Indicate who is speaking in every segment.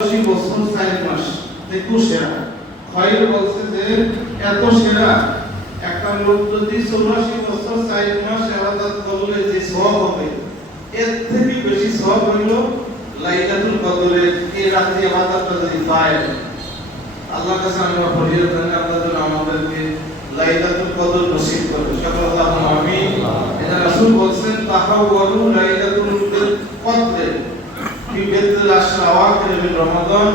Speaker 1: চৌরাশি বছর চার মাস। দেখু সেরা। খয়ের বলছে যে এত সেরা। একটা লোক যদি চৌরাশি বছর চার মাস আবাদত করলে যে সব হবে এর থেকে বেশি সব হইল লাইলাতুল কদরের এই রাত্রি আবাদতটা যদি পায়। আল্লাহর কাছে আমরা ফরিয়াদ জানি আল্লাহ যেন আমাদেরকে লাইলাতুল কদর নসিব করে সকল আল্লাহ আমিন। এটা রাসূল বলছেন তাহাওয়ালু লাইলাতুল কদর ফি বেদুল আশরা আওয়াখির মিন রমাদান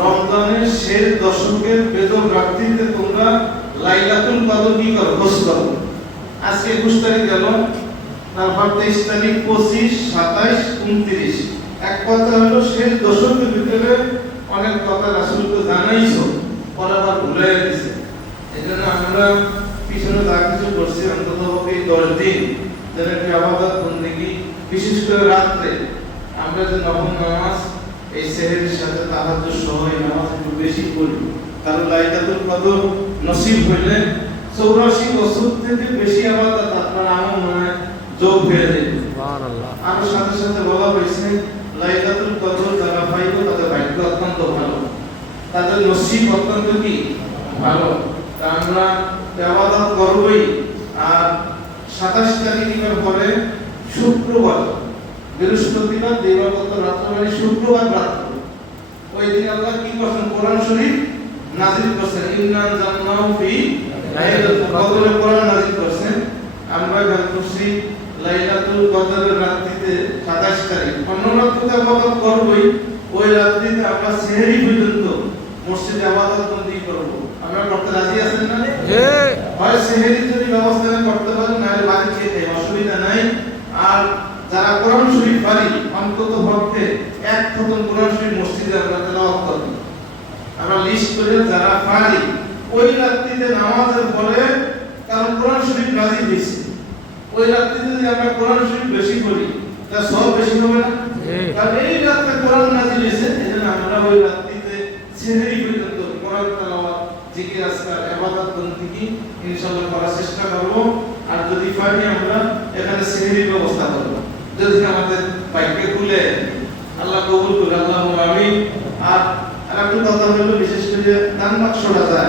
Speaker 1: রমজানের শেষ দশকের বেদর রাত্রিতে তোমরা লাইলাতুল কদর কি করো? খোঁজ আজকে একুশ তারিখ গেল তারপর তেইশ তারিখ, পঁচিশ, সাতাইশ, উনত্রিশ। এক কথা হলো, শেষ দশকের ভিতরে অনেক কথা রাসুলকে জানাইছো, পরে আবার ভুলে গেছে এই জন্য আমরা পিছনে যা কিছু করছি অন্তত এই দশ দিন যেন একটি আবাদত বন্দিগি, বিশেষ করে রাত্রে আমরা যে নবম নামাজ এই সেহেরের সাথে তাহাজ্জুদ সহ এই নামাজ একটু বেশি পড়ি কারণ লাইলাতুল কদর নসিব হইলে চৌরাশি বছর থেকে বেশি আবাদত আপনার আমল মনে যোগ হয়ে যায়।
Speaker 2: সুবহানাল্লাহ।
Speaker 1: আরও সাথে সাথে বলা হয়েছে লাইলাতুল কদর যারা পাইব তাদের ভাগ্য অত্যন্ত ভালো। তাদের নসিব অত্যন্ত কি? ভালো। তা আমরা ইবাদত করবই। আর সাতাশ তারিখের পরে শুক্রবার বৃহস্পতিবার দিবাগত রাত্র মানে শুক্রবার রাত্র। ওই দিন আল্লাহ কি করছেন? কোরআন শরীফ নাজিল করছেন। ইন্নান জান্নাহু ফি লাইলাতুল কদরে কোরআন নাজিল করছেন। আমরা গান করছি লাইলাতুল কদরের রাত্রিতে 27 তারিখ। অন্য রাত্রিতে আবাদত করবই। ওই রাত্রিতে আমরা সেহরি পর্যন্ত মসজিদে আবাদত বন্দি করব। আমরা করতে রাজি আছেন না? হয় সেহেরি যদি ব্যবস্থা করতে পারেন নাহলে বাড়ি খেতে অসুবিধা নাই। আর যারা কোরআন শরীফ পারি অন্তত পক্ষে এক খতম কোরআন শরীফ মসজিদে আমরা তেলাওয়াত করব। আমরা লিস্ট করে যারা পারি ওই রাত্রিতে নামাজের পরে কারণ কোরআন শরীফ নাজিল হয়েছে। ওই রাত্রিতে যদি আমরা কোরআন শরীফ বেশি পড়ি তা সব বেশি হবে না। কারণ এই রাত্রে কোরআন নাজিল হয়েছে এজন্য আমরা ওই রাত্রিতে সেহেরি পর্যন্ত কোরআন তেলাওয়াত জিকির আজকার ইবাদত বন্দিগি ইনশাআল্লাহ করার চেষ্টা করব। আর যদি পারি আমরা এখানে সেহেরির ব্যবস্থা করব। যদি আমাদের ভাগ্যে খুলে আল্লাহ কবুল করে আল্লাহ আর একটা কথা হলো, বিশেষ করে দান বাক্সটা যায়।